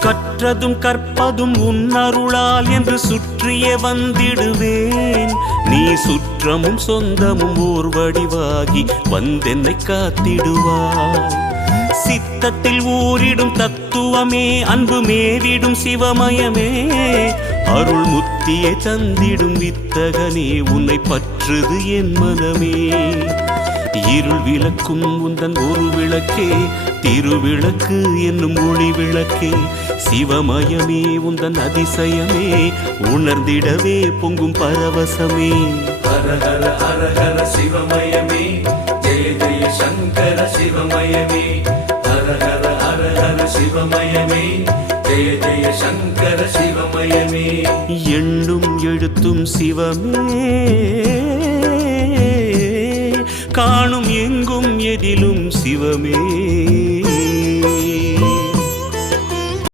கற்றதும் கற்பதும் உன்னருளால் என்று சுற்றியே வந்திடுவேன். நீ சுற்றமும் சொந்தமும் ஓர் வடிவாகி வந்தென்னை காத்திடுவாய். சித்தத்தில் ஊரிடும் தத்துவமே, அன்பு மேவிடும் சிவமயமே, அருள் முத்தியை தந்திடும் வித்தகனே, உன்னை பற்றுது என் மனமே. இருள் விளக்கும் உந்தன் ஒரு விளக்கே, திருவிளக்கு என்னும் ஒளி விளக்கே, சிவமயமே உந்தன் அதிசயமே, உணர்ந்திடவே பொங்கும் பரவசமே. ஹர ஹர ஹர ஹர சிவமயமே, ஜெய ஜெய சங்கர சிவமயமே. ஹர ஹர ஹர ஹர சிவமயமே, ஜெய ஜெய சங்கர சிவமயமே. எண்ணும் எழுத்தும் சிவமே, காணும் எங்கும் எதிலும் சிவமே.